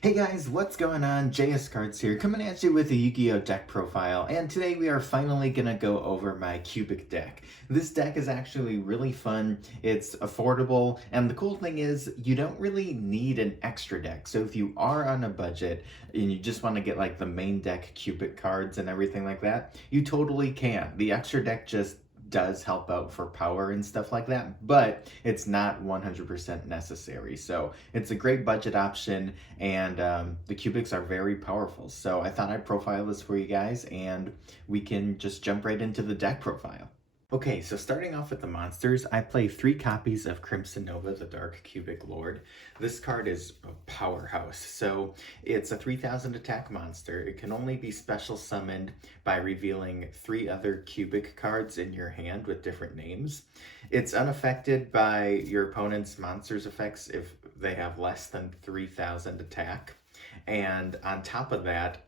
Hey guys, what's going on? JS Cards here, coming at you with a Yu-Gi-Oh! Deck profile, and today we are finally gonna go over my Cubic deck. This deck is actually really fun, it's affordable, and the cool thing is you don't really need an extra deck. So if you are on a budget and you just want to get like the main deck Cubic cards and everything like that, you totally can. The extra deck just does help out for power and stuff like that, but it's not 100% necessary. So it's a great budget option, and the Cubics are very powerful. So I thought I'd profile this for you guys, and we can just jump right into the deck profile. Okay, so starting off with the monsters, I play 3 copies of Crimson Nova, the Dark Cubic Lord. This card is a powerhouse. So it's a 3000 attack monster. It can only be special summoned by revealing 3 other Cubic cards in your hand with different names. It's unaffected by your opponent's monster's effects if they have less than 3000 attack. And on top of that,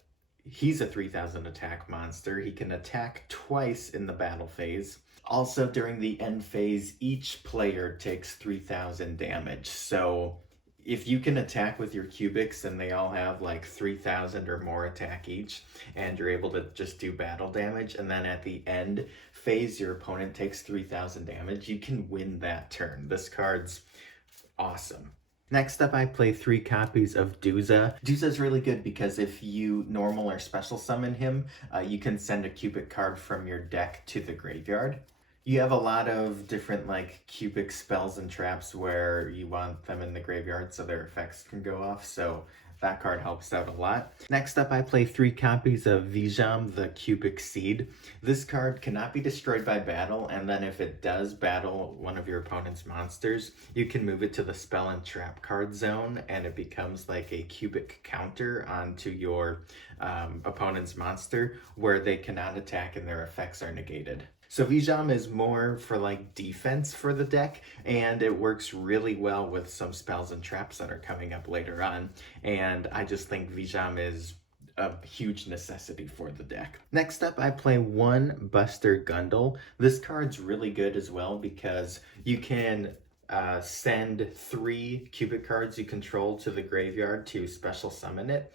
he's a 3000 attack monster. He can attack twice in the battle phase. Also, during the end phase, each player takes 3000 damage. So if you can attack with your Cubics and they all have like 3000 or more attack each, and you're able to just do battle damage, and then at the end phase your opponent takes 3000 damage, you can win that turn. This card's awesome. Next up, I play 3 copies of Duza. Duza's really good because if you normal or special summon him, you can send a Cubic card from your deck to the graveyard. You have a lot of different like Cubic spells and traps where you want them in the graveyard so their effects can go off, so that card helps out a lot. Next up, I play 3 copies of Vijam, the Cubic Seed. This card cannot be destroyed by battle, and then if it does battle one of your opponent's monsters, you can move it to the spell and trap card zone, and it becomes like a Cubic counter onto your opponent's monster, where they cannot attack and their effects are negated. So Vijam is more for like defense for the deck, and it works really well with some spells and traps that are coming up later on, and I just think Vijam is a huge necessity for the deck. Next up, I play 1 Buster Gundle. This card's really good as well because you can send 3 Cubic cards you control to the graveyard to special summon it,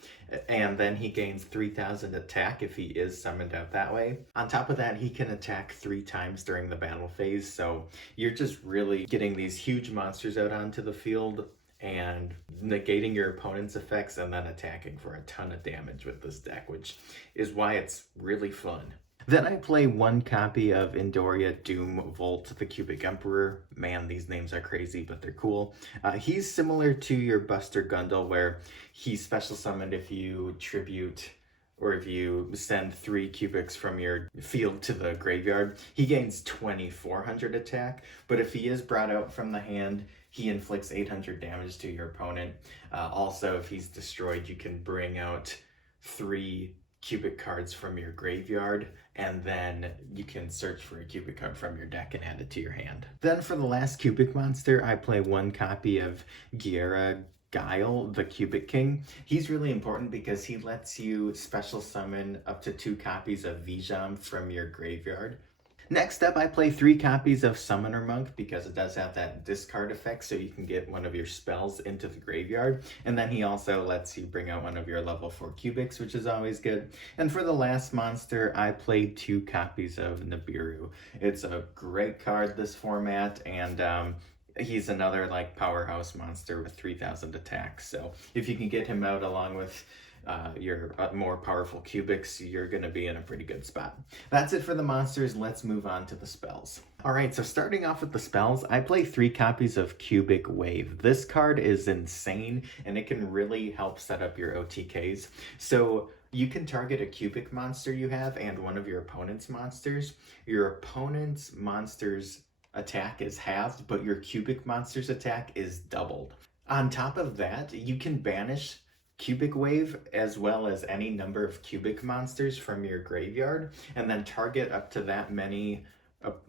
and then he gains 3000 attack if he is summoned out that way. On top of that, he can attack 3 times during the battle phase, so you're just really getting these huge monsters out onto the field and negating your opponent's effects and then attacking for a ton of damage with this deck, which is why it's really fun. Then I play 1 copy of Indoria Doom Volt, the Cubic Emperor. Man, these names are crazy, but they're cool. He's similar to your Buster Gundle, where he's special summoned if you tribute or if you send 3 Cubics from your field to the graveyard. He gains 2400 attack, but if he is brought out from the hand, he inflicts 800 damage to your opponent. Also, if he's destroyed, you can bring out 3 Cubic cards from your graveyard, and then you can search for a Cubic card from your deck and add it to your hand. Then for the last Cubic monster, I play 1 copy of Giera Guile, the Cubic King. He's really important because he lets you special summon up to 2 copies of Vijam from your graveyard. Next up, I play 3 copies of Summoner Monk because it does have that discard effect, so you can get one of your spells into the graveyard. And then he also lets you bring out one of your level 4 Cubics, which is always good. And for the last monster, I played 2 copies of Nibiru. It's a great card this format, and he's another like powerhouse monster with 3000 attack. So if you can get him out along with your more powerful Cubics, you're going to be in a pretty good spot. That's it for the monsters. Let's move on to the spells. Alright, so starting off with the spells, I play 3 copies of Cubic Wave. This card is insane, and it can really help set up your OTKs. So you can target a Cubic monster you have and one of your opponent's monsters. Your opponent's monster's attack is halved, but your Cubic monster's attack is doubled. On top of that, you can banish Cubic Wave as well as any number of Cubic monsters from your graveyard, and then target up to that many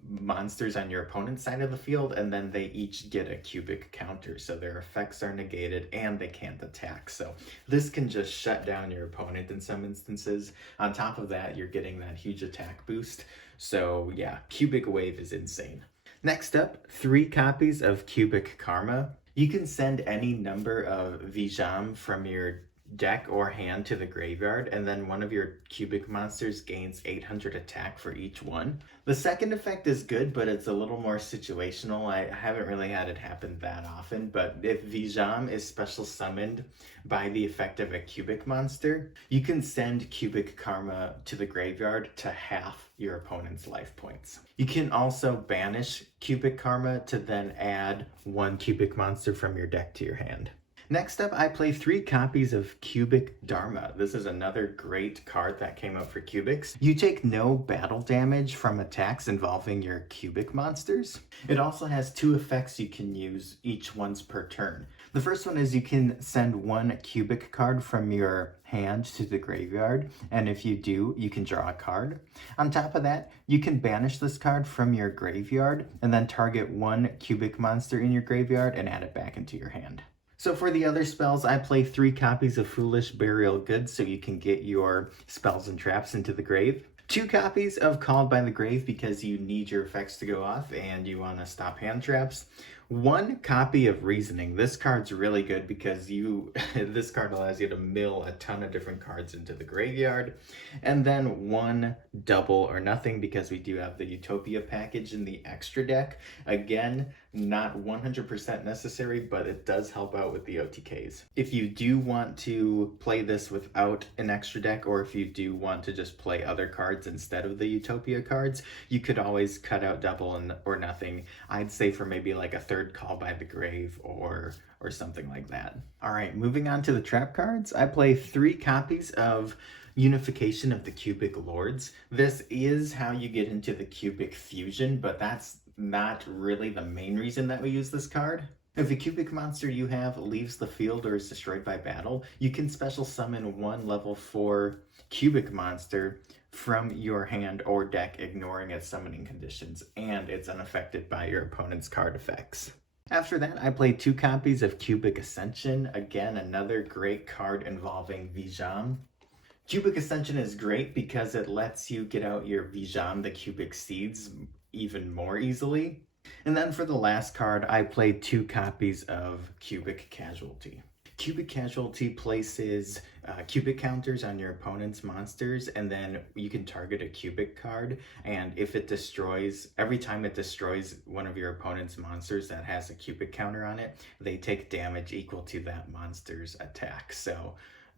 monsters on your opponent's side of the field, and then they each get a cubic counter, so their effects are negated and they can't attack. So this can just shut down your opponent in some instances. On top of that, you're getting that huge attack boost. So yeah, Cubic Wave is insane. Next up, 3 copies of Cubic Karma. You can send any number of Vijam from your deck or hand to the graveyard, and then one of your cubic monsters gains 800 attack for each one. The second effect is good, but it's a little more situational. I haven't really had it happen that often, but if Vijam is special summoned by the effect of a cubic monster, you can send Cubic Karma to the graveyard to half your opponent's life points. You can also banish Cubic Karma to then add 1 cubic monster from your deck to your hand. Next up, I play 3 copies of Cubic Dharma. This is another great card that came out for Cubics. You take no battle damage from attacks involving your cubic monsters. It also has 2 effects you can use, each once per turn. The first one is you can send 1 cubic card from your hand to the graveyard, and if you do, you can draw a card. On top of that, you can banish this card from your graveyard and then target 1 cubic monster in your graveyard and add it back into your hand. So for the other spells, I play 3 copies of Foolish Burial Goods so you can get your spells and traps into the grave. 2 copies of Called by the Grave because you need your effects to go off and you want to stop hand traps. 1 copy of Reasoning. This card's really good because this card allows you to mill a ton of different cards into the graveyard. And then 1 Double or Nothing because we do have the Utopia package in the extra deck. Again, not 100% necessary, but it does help out with the OTKs. If you do want to play this without an extra deck, or if you do want to just play other cards instead of the Utopia cards, you could always cut out Double or Nothing. I'd say for maybe like a 3rd Call by the Grave or something like that. All right, moving on to the trap cards. I play 3 copies of Unification of the Cubic Lords. This is how you get into the Cubic Fusion, but that's not really the main reason that we use this card. If a cubic monster you have leaves the field or is destroyed by battle, you can special summon 1 level 4 cubic monster from your hand or deck, ignoring its summoning conditions, and it's unaffected by your opponent's card effects. After that, I play 2 copies of Cubic Ascension. Again, another great card involving Vijam. Cubic Ascension is great because it lets you get out your Vijam, the cubic seeds, even more easily. And then for the last card, I played 2 copies of Cubic Casualty. Cubic Casualty places cubic counters on your opponent's monsters, and then you can target a cubic card, and if it destroys, every time it destroys one of your opponent's monsters that has a cubic counter on it, they take damage equal to that monster's attack. So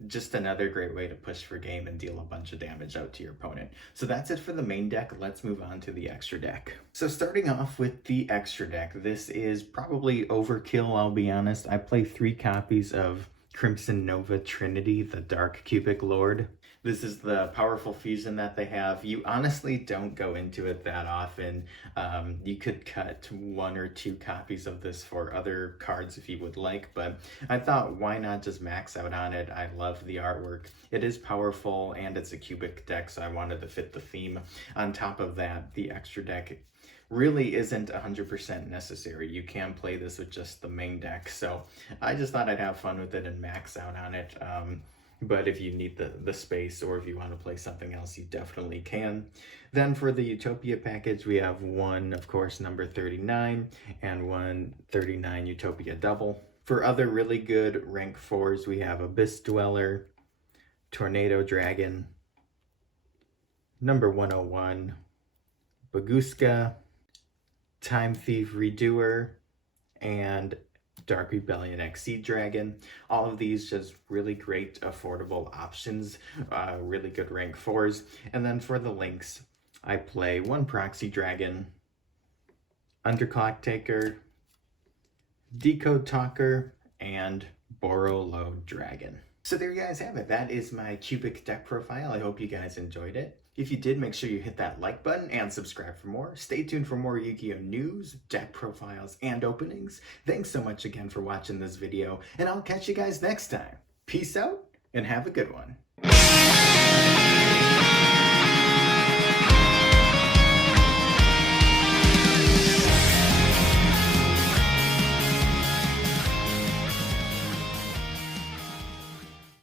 just another great way to push for game and deal a bunch of damage out to your opponent. So that's it for the main deck. Let's move on to the extra deck. So starting off with the extra deck, this is probably overkill, I'll be honest. I play 3 copies of Crimson Nova Trinity, the Dark Cubic Lord. This is the powerful fusion that they have. You honestly don't go into it that often. You could cut 1 or 2 copies of this for other cards if you would like, but I thought, why not just max out on it? I love the artwork. It is powerful and it's a cubic deck, so I wanted to fit the theme. On top of that, the extra deck really isn't 100% necessary. You can play this with just the main deck, so I just thought I'd have fun with it and max out on it. But if you need the space, or if you want to play something else, you definitely can. Then for the Utopia package, we have 1, of course, number 39, and 1 39 Utopia double. For other really good rank 4s, we have Abyss Dweller, Tornado Dragon, number 101, Baguska, Time Thief Redoer, and Dark Rebellion Exceed Dragon. All of these just really great affordable options, really good rank 4s. And then for the links, I play 1 Proxy Dragon, Underclock Taker, Decode Talker, and Borreload Dragon. So there you guys have it. That is my cubic deck profile. I hope you guys enjoyed it. If you did, make sure you hit that like button and subscribe for more. Stay tuned for more Yu-Gi-Oh! News, deck profiles, and openings. Thanks so much again for watching this video, and I'll catch you guys next time. Peace out, and have a good one.